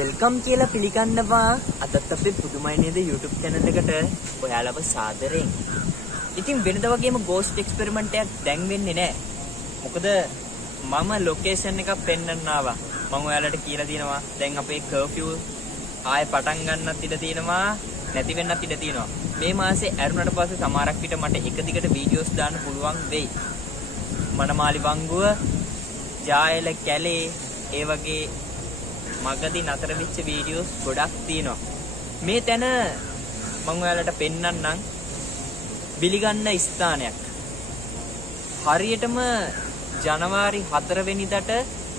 Welcome කියලා පිළිගන්නවා. අදත් අපි පුදුමයි නේද YouTube channel එකට ඔයාලව සාදරයෙන්. ඉතින් වෙනද වගේම ghost experiment එකක් දැන් වෙන්නේ නැහැ. මොකද මම location එකක් පෙන්වන්න ආවා. මම ඔයාලට කියලා දෙනවා දැන් අපේ curfew ආයෙ පටන් ගන්නත් ඉඩ තියෙනවා නැති වෙන්නත් ඉඩ තියෙනවා. මේ මාසේ ඇරුණට පස්සේ සමහරක් විට මට එක දිගට වීඩියෝස් දාන්න පුළුවන් වෙයි. මනමාලි වංගුව, ජායල කැලේ, ඒ වගේ මගදී නතර වෙච්ච වීඩියෝස් ගොඩක් තියෙනවා. මේ තැන මම ඔයාලට පෙන්වන්නම් බිලිගන්න ස්ථානයක්. හරියටම ජනවාරි 4 වෙනිදාට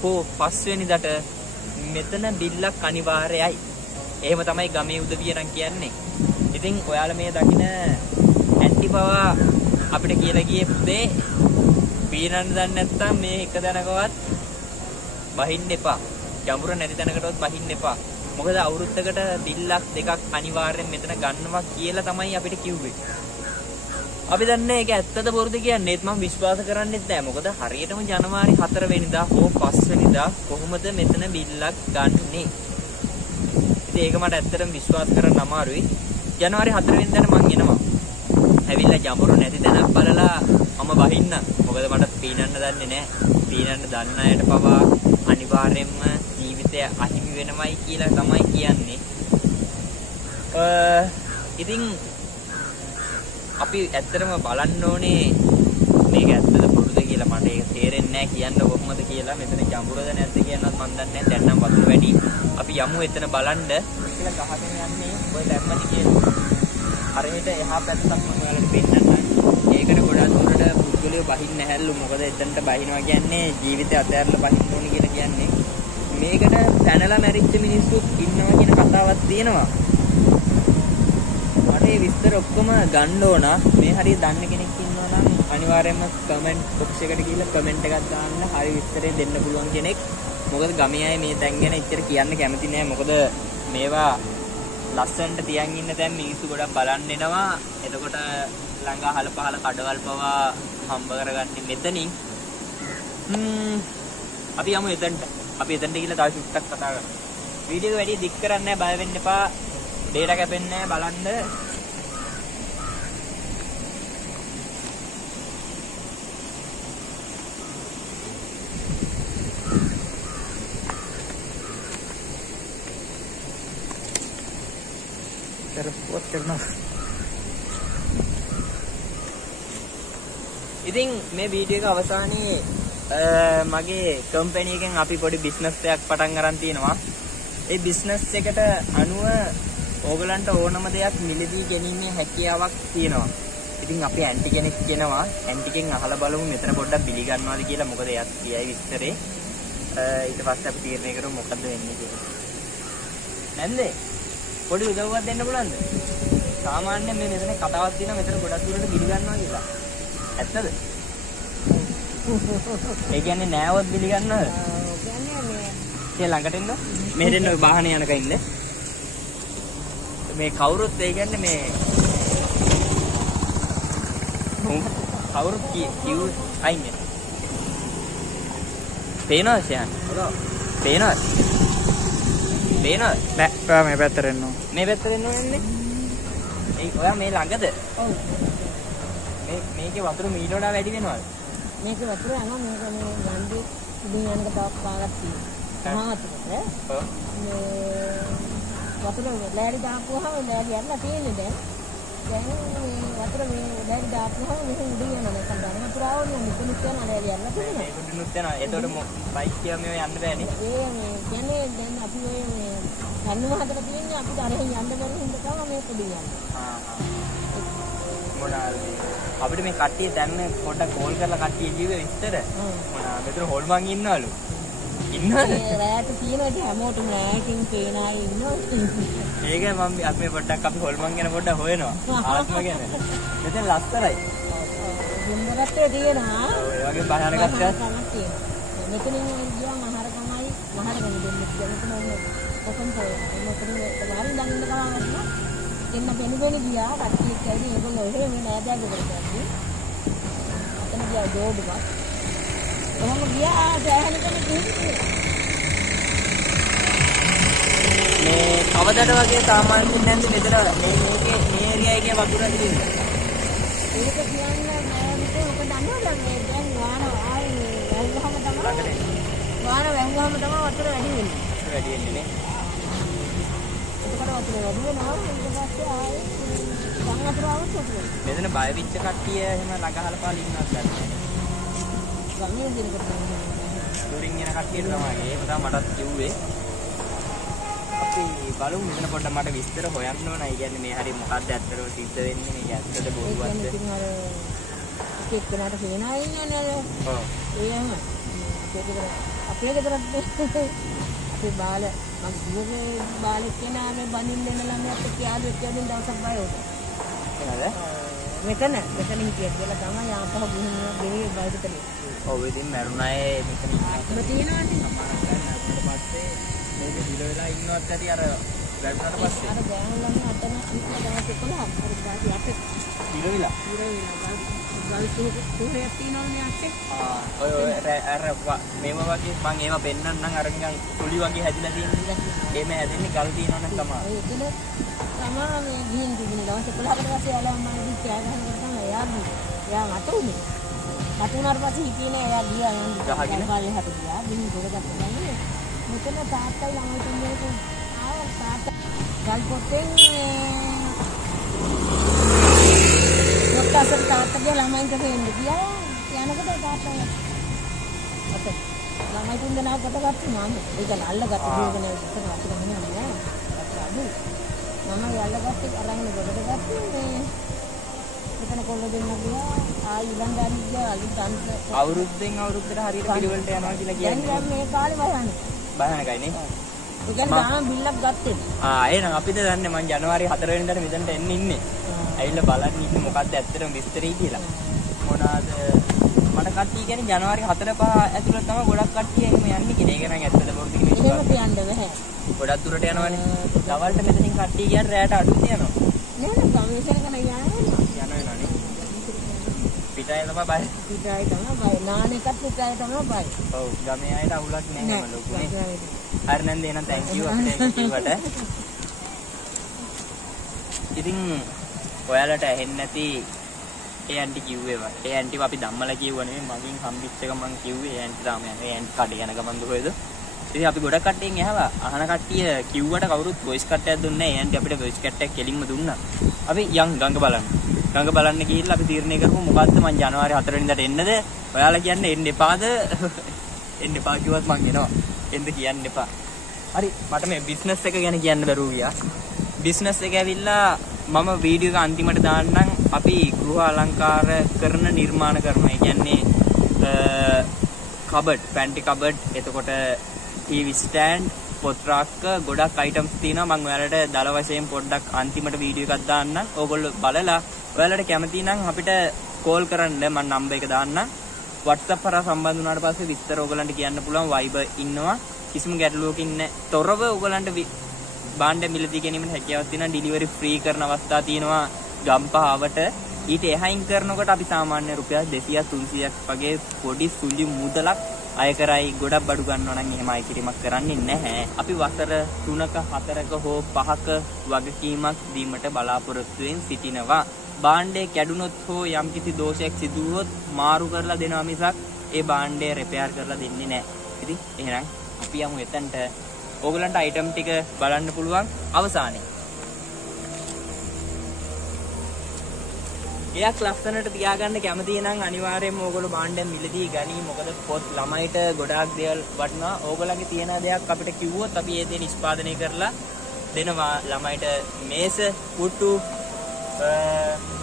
හෝ 5 වෙනිදාට මෙතන බිල්ලක් අනිවාර්යයි. එහෙම තමයි ගමේ උදවිය නම් කියන්නේ. ඉතින් ඔයාලා මේ දකින ඇන්ටිපවා අපිට කියලා ගියේ පුතේ පීනන්න දන්නේ නැත්නම් මේ එක දැනකවත් බහින්න එපා. ජඹුර නැති තැනකටවත් බහින්න එපා. මොකද අවුරුද්දකට බිල්ලක් දෙකක් අනිවාර්යෙන් මෙතන ගන්නවා කියලා තමයි අපිට කිව්වේ. අපි දන්නේ ඒක ඇත්තද බොරුද කියන්නේ මම විශ්වාස කරන්නෙත් නැහැ. මොකද හරියටම ජනවාරි 4 වෙනිදා හෝ 5 වෙනිදා කොහොමද මෙතන බිල්ලක් ගන්නෙ? ඉතින් ඒක මට ඇත්තටම විශ්වාස කරන්න අමාරුයි. ජනවාරි 4 වෙනිදාට මං එනවා. ඇවිල්ලා ජඹුර නැති තැනක් බලලා මම බහින්න. මොකද මට පීනන්න දන්නේ නැහැ. පීනන්න දන්න අයට පවා අනිවාර්යෙන්ම ජීවිතය අහිමි වෙනවයි කියලා තමයි කියන්නේ. ඉතින් අපි ඇත්තටම බලන්න ඕනේ මේක ඇත්තද බොරුද කියලා. මට ඒක තේරෙන්නේ නැහැ කියන්න කොහොමද කියලා. මෙතන ජඹුරද නැද්ද කියනවත් මන් දන්නේ නැහැ. දැන් නම් වතුර වැඩි. අපි යමු එතන බලන්න කියලා ගහගෙන යන්නේ ඔය දැම්මනි කියලා. හරියට එහා පැත්තක් මම ඔයාලට පෙන්නන්නම්. ඒකට ගොඩක් දුරට පුද්ගලයෝ බහින්න නැහැලු. මොකද එතනට බහිනවා කියන්නේ ජීවිතය අතහැරලා බහින්න ඕනේ කියලා කියන්නේ. මේකට පැනලා මැරිච්ච මිනිස්සු ඉන්නවා කියන කතාවක් තියෙනවා. මට මේ විස්තර ඔක්කොම ගන්න ඕන. මේ හරිය දන්න කෙනෙක් ඉන්නවා නම් අනිවාර්යයෙන්ම කමෙන්ට් බොක්ස් එකට ගිහලා කමෙන්ට් එකක් දාන්න. හරි විස්තරය දෙන්න පුළුවන් කෙනෙක්. මොකද ගමේ අය මේ තැන් ගැන එච්චර කියන්න කැමති නෑ. මොකද මේවා ලස්සනට තියන් ඉන්න තැන් මිනිස්සු ගොඩක් බලන්න එනවා. එතකොට ළඟ අහල පහල කඩවල් පවා හම්බ කරගන්නේ මෙතනින්. අපි යමු එතනට. අපි එතනට ගිහලා තව චුට්ටක් කතා කරමු. වීඩියෝ එක වැඩි දික් කරන්නේ නැහැ. බය වෙන්න එපා. ඩේටා කැපෙන්නේ නැහැ. බලන්න. terbuat karena ඉතින් මේ වීඩියෝ එක අවසානයේ මගේ කම්පැනි එකෙන් අපි පොඩි බිස්නස් එකක් පටන් ගන්න තියෙනවා. ඒ බිස්නස් එකට අනුව ඕගලන්ට ඕනම දෙයක් මිලදී ගැනීමේ හැකියාවක් තියෙනවා. ඉතින් අපි ඇන්ටි කෙනෙක් කියනවා. ඇන්ටිගෙන් අහලා බලමු මෙතන පොඩ්ඩක් බිලි ගන්නවාද කියලා. මොකද එයාත් කියයි විස්තරේ. ඊට පස්සේ අපි තීරණය කරමු මොකද්ද වෙන්නේ කියලා. නැන්දේ පොඩි උදව්වක් දෙන්න පුළුවන්ද? සාමාන්‍යයෙන් මේ මෙතන කතාවක් තියෙනවා මෙතන ගොඩක් දුරට බිලි ගන්නවා කියලා. ඇත්තද? ඒ කියන්නේ නෑවත් බිලි ගන්නවද? කියන්නේ මේ ළඟට එන්න. මෙහෙට එන්න ඔය වාහනේ යනක ඉන්න. මේ කවුරුත් ඒ කියන්නේ මේ කවුරුත් කිව් අයින්නේ. පේනවද ෂයන්? පේනවද? පේනවද? නෑ මේ පැත්තට එන්න ඕන. මේ පැත්තට එන්න ඕනේ. ඒ ඔයා මේ ළඟද? ඔව්. මේකේ වතුර මීට වඩා වැඩි වෙනවද? මේකේ වතුර යනවා මේක මේ ගන්දේ ඉදින් යනක තවත් පාගක් තියෙනවා. මහා වතුරට. ඔව්. මේ වතුර ලෑලි දාපුවාම ලෑලි යන්න තියෙන්නේ දැන්. දැන් මේ වතුර මේ ලෑලි දාපුවාම මේක උඩින් යනවා. නැත්නම් ධර්ම වතුර ආවොත් මෙතනත් යනවා ලෑලි යන්න තියෙනවා. ඒක උඩිනුත් යනවා. ඒතකොට බයික් කියා මේ යන්න බෑනේ. ඒ මේ කියන්නේ දැන් අපි ඔය මේ කන්නු හදලා තියෙන්නේ අපිට අරහෙන් යන්න බැරි හින්දා තමයි මේක උඩින් යන්නේ. අපිට මේ කට්ටිය දැන් පොඩ්ඩක් කෝල් කරලා කට්ටිය ජීවේ විතර මොනවා මෙතන හොල්මන් ඉන්නවලු ඉන්නවද රැයට තියෙනවා ඉතින් හැමෝටම රැයකින් පේන අය ඉන්නවා ඒකයි මම අපි පොඩ්ඩක් අපි හොල්මන් ගැන පොඩ්ඩක් හොයනවා ආත්ම ගැන මෙතන ලස්සනයි සුන්දරත්වය තියෙනවා ඔය වගේ බහනකක් මෙතනින් ගියාම ආහාරකමයි මහරගෙන දෙන්නේ මෙතන කොකම් පොය මෙතන වාරින් දැන් ඉන්න කම එන්න බෙනි ගියා කට්ටිය කියන්නේ ඒගොල්ලෝ ඔය මේ නෑදෑයෝ කරගන්නේ. එතන ගියා ජෝඩුවක්. එහෙම ගියා සෑහෙන කෙනෙක් ඉන්නේ. මේ කවදට වගේ සාමාන්‍යයෙන් නැන්ද මෙතන මේ ඒරියා එකේ වතුර ඇතුලේ ඒක කියන්නේ මම ඔක දන්නවද මේ දැන් වාන ආයේ වැල්ගහම තමයි වාන වැල්ගහම තමයි වතුර වැඩි වෙන්නේ නේ. ඒකට වතුර වැඩි වෙනවා ඊට පස්සේ ආයේ ගම් වතුර આવුත් වතුර. මෙතන බය වෙච්ච කට්ටිය එහෙම ළඟහල පාල ඉන්නවත් නැහැ. ගමේ දිනකට දුරින් එන කට්ටියට තමයි ඒක තමයි මටත් කිව්වේ. අපි බලමු මෙතන පොඩ්ඩක් මට විස්තර හොයන්න ඕන. ඒ කියන්නේ මේ හරිය මොකක්ද ඇත්තටම සිද්ධ වෙන්නේ මේක ඇත්තද බොරුවක්ද? ඉතින් අර එක්කනට සේනා ඉන්නේ නේද? ඔව්. ඒම අපේ ගෙදරත් අපේ බාල මම දුවේ බාලෙක් කෙනා මේ බඳින්න දෙන ළමයාත් එක්ක යාළුවෙක් කියදින් දවසක් බය වුණා. එනද? මෙතන හිටියද කියලා තමයි ආපහු ගිහින් ගෙවේ බයිටතලේ. ඔව් ඉතින් මරුණායේ මෙතන ඔබ තියෙනවනේ. පස්සේ මේක දිල වෙලා ඉන්නවත් ඇති අර වැටුණාට පස්සේ. අර ගෑනු ළමයා අතන ඉන්න දවස් 11ක් අර ගාටි අපේ දිල වෙලා. ගල් තුහේ තියෙනවනේ අක්කේ. ඔය අර මේව වගේ මම ඒවා පෙන්නන්නම් අර නිකන් කුලි වගේ හැදිලා තියෙන්නේ. එහෙම හැදෙන්නේ ගල් තියෙනවනම් තමයි. ඔය එතන තමයි මේ ගිහින් තිබුණේ දවස් 11කට පස්සේ යාළුවා මම ඉතින් කෑ ගහනකොට තමයි එයා මට උනේ. මට උනාට පස්සේ හිටියේ නෑ එයා ගියා යන්න. කාලේ හැට ගියා. ගිහින් ගොඩකට ගන්නේ. මෙතන තාත්තයි ළමයි තුන්දෙනෙක් ආව තාත්තා ගල් පොත්තෙන් ඩොක්ටර්ට තාත්තගේ ළමයින්ට දෙන්න ගියා. යනකොට තාත්තා අත ළමයි තුන්දෙනා කොටගත්තා මම. ඒක අල්ලගත්ත දීගෙන ඉස්සර අපිට මෙහෙම නෑ. අද මම අල්ලගත්තේ අරගෙන ගොඩට ගත්තේ මේ මෙතන කොල්ල දෙන්න ගියා. ආයි ඊළඟට ගියා අලුත් අන්ත අවුරුද්දෙන් අවුරුද්දට හරියට පිළිවෙලට යනවා කියලා කියන්නේ. දැන් මේ කාලේ භයානකයි නේ. ඒ කියන්නේ තාම බිල්ලක් ගත්තේ. එහෙනම් අපිට දන්නේ මම ජනවාරි 4 වෙනිදාට මෙතනට එන්න ඉන්නේ. ඇවිල්ලා බලන්න ඉන්නේ මොකක්ද ඇත්තටම විස්තරي කියලා. මොනවාද මට කට්ටිය කියන්නේ ජනවාරි 4-5 ඇතුළත තමයි ගොඩක් කට්ටිය එහෙම යන්නේ කියලා. ඒක නම් ඇත්තද බොරුද කියලා එහෙම කියන්න බෑ. ගොඩක් දුරට යනවනේ. දවල්ට මෙතනින් කට්ටිය කියන්නේ රැයට අඩුත් යනවා. නෑ කමිෂන් කරන යනවනේ. පිටාය තමයි බය. පිටාය තමයි බය. නාන එකත් පිටාය තමයි බය. ඔව් ගමේ අයට අවුලක් නෑ නේද ලොකුනේ. හරි නන්ද එහෙනම් thank you අපිට කිව්වට. ඉතින් ඔයාලට ඇහෙන්නේ නැති ඒ ඇන්ටි කිව්වේවා. ඒ ඇන්ටිව අපි ධම්මලා කිව්ව නෙමෙයි මගෙන් හම්බෙච්ච එක මං කිව්වේ. ඒ ඇන්ටි තාම යනවා. ඒ ඇන්ටි කඩේ යන ගමන් දුහේද. ඉතින් අපි ගොඩක් කට්ටියෙන් ඇහුවා. අහන කට්ටිය කිව්වට කවුරුත් වොයිස් කට් එකක් දුන්නේ නැහැ. ඒ ඇන්ටි අපිට වොයිස් කට් එකක් කෙලින්ම දුන්නා. අපි යන් ගඟ බලන්න. ගඟ බලන්න ගිහිල්ලා අපි තීරණය කරමු මොකද්ද මං ජනවාරි 4 වෙනිදාට එන්නද? ඔයාලා කියන්නේ එන්න එපාද? එන්න එපා කිව්වත් මං එනවා. එන්න කියන්න එපා. හරි මට මේ බිස්නස් එක ගැන කියන්න බැරුව ගියා. බිස්නස් එක ඇවිල්ලා මම වීඩියෝ එක අන්තිමට දාන්නම්. අපි ගෘහ අලංකාර කරන නිර්මාණ කරනවා. ඒ කියන්නේ කබඩ්, පැන්ටි කබඩ්, එතකොට ටීවී ස්ටෑන්ඩ්, පොත් රාක්ක ගොඩක් අයිටම්ස් තියෙනවා. මම ඔයාලට දල වශයෙන් පොඩ්ඩක් අන්තිමට වීඩියෝ එකක් දාන්නම්. ඕගොල්ලෝ බලලා ඔයාලට කැමති නම් අපිට කෝල් කරන්න මම නම්බර් එක දාන්නම්. WhatsApp හරහා සම්බන්ධ වුණාට පස්සේ විස්තර ඕගලන්ට කියන්න පුළුවන්. Viber ඉන්නවා. කිසිම ගැටලුවකින් තොරව ඕගලන්ට භාණ්ඩ මිලදී ගැනීමට හැකියාවක් තියෙනවා. ඩිලිවරි ෆ්‍රී කරන අවස්ථා තියෙනවා ගම්පහවට. ඊට එහයින් කරනකොට අපි සාමාන්‍ය රුපියල් 200ක් 300ක් වගේ පොඩි සුළි මුදලක් අය කරයි. ගොඩක් බඩු ගන්නවා නම් එහෙම අය කිරීමක් කරන්නේ නැහැ. අපි වසර 3ක 4ක හෝ 5ක වගකීමක් දීමට බලාපොරොත්තු වෙමින් සිටිනවා. භාණ්ඩේ කැඩුනොත් හෝ යම්කිසි දෝෂයක් සිදු වුවොත් මාරු කරලා දෙනවා මිසක් ඒ භාණ්ඩය රිපෙයාර් කරලා දෙන්නේ නැහැ. ඉතින් එහෙනම් අපි යමු එතනට. ඕගලන්ට අයිටම් ටික බලන්න පුළුවන් අවසානයේ. එයක් ලස්සනට තියාගන්න කැමති නම් අනිවාර්යයෙන්ම ඕගොල්ලෝ භාණ්ඩයක් මිලදී ගනි. මොකද පොත් ළමයිට ගොඩාක් දේවල් වටිනවා. ඕගොල්ලන්ගේ තියෙන දෙයක් අපිට කිව්වොත් අපි ඒ දේ නිෂ්පාදනය කරලා දෙනවා. ළමයිට මේස, පුටු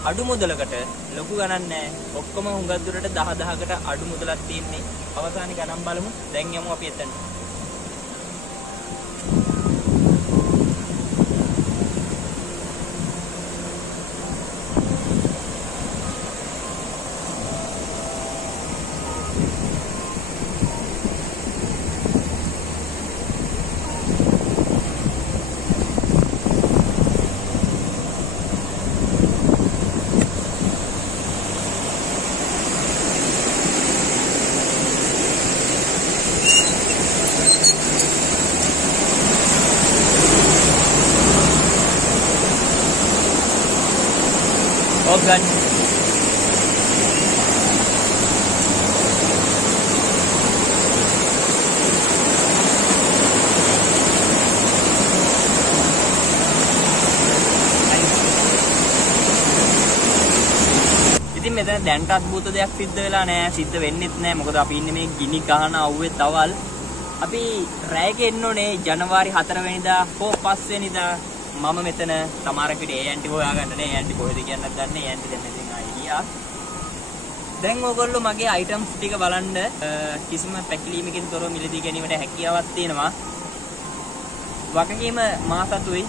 අඩු මුදලකට ලොකු ගණන් නැහැ. ඔක්කොම හුඟක් දුරට 10,000කට අඩු මුදලක් තියෙන්නේ. අවසානයේ ගණන් බලමු. දැන් යමු අපි එතනට. ඕක ගන්න. ඉතින් මෙතන දැන්ට අద్భుත දෙයක් සිද්ධ වෙලා නැහැ. සිද්ධ වෙන්නෙත් නැහැ. මොකද අපි ඉන්නේ මේ ගිනි ගහන අවුවේ තවල්. අපි රැයක එන්න ඕනේ ජනවාරි 4 වෙනිදා හෝ 5 වෙනිදා. මම මෙතන සමහර විට ඒ ඇන්ටි හොයාගන්න නේ. ඇන්ටි කොහෙද කියන්නත් දන්නේ. ඇන්ටි දැන් මෙතන ආයියා. දැන් ඕගොල්ලෝ මගේ අයිටම්ස් ටික බලන්න කිසිම පැකිලීමකින් තොරව මිලදී ගැනීමට හැකියාවක් තියෙනවා. වගකීම මා සතුයි.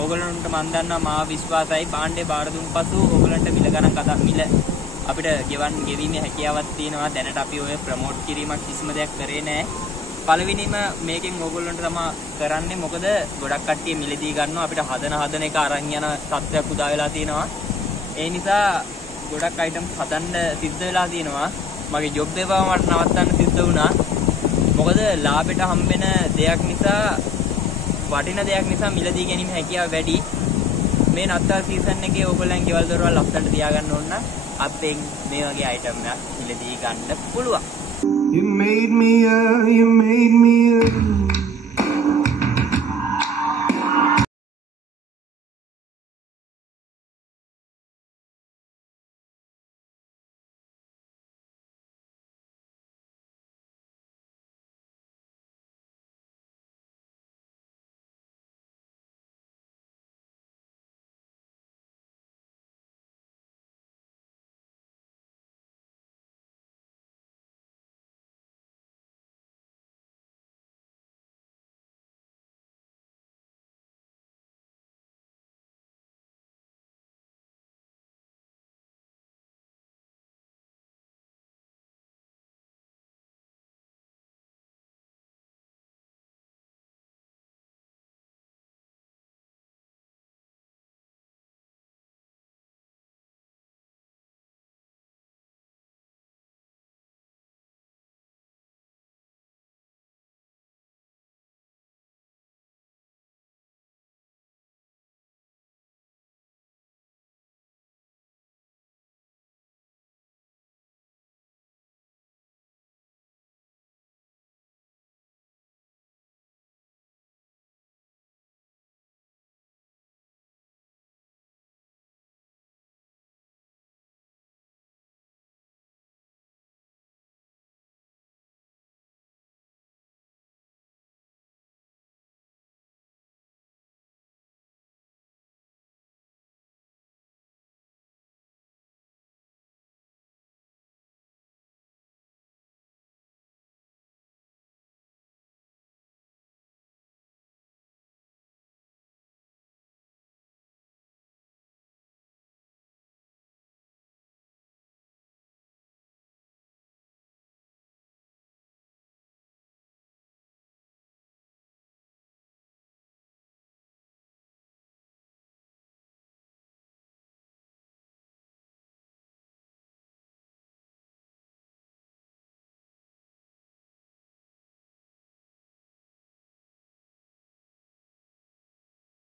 ඕගොල්ලන්ට මන් දන්නවා මාව විශ්වාසයි. භාණ්ඩේ බාර දුන් පසු ඕගොල්ලන්ට මිල ගණන් කතා මිල අපිට ගෙවීමේ හැකියාවක් තියෙනවා. දැනට අපි ඔය ප්‍රොමෝට් කිරීමක් කිසිම දෙයක් කරේ නැහැ. පළවෙනිම මේකෙන් ඕගොල්ලන්ට තමයි කරන්නේ. මොකද ගොඩක් කට්ටිය මිලදී ගන්නවා. අපිට හදන එක අරන් යන තත්ත්වයක් උදා වෙලා තියෙනවා. ඒ නිසා ගොඩක් අයිටම්ස් හදන්න සිද්ධ වෙලා තියෙනවා. මගේ ජොබ් එක මට නවත්තන්න සිද්ධ වුණා. මොකද ලාභෙට හම්බෙන දෙයක් නිසා වටින දෙයක් නිසා මිලදී ගැනීම හැකියාව වැඩි. මේ නත්තල් සීසන් එකේ ඕගොල්ලන් ගෙවල් දොරවල් ලස්සනට තියාගන්න ඕන නම් අපෙන් මේ වගේ අයිටම් එකක් මිලදී ගන්න පුළුවන්. You made me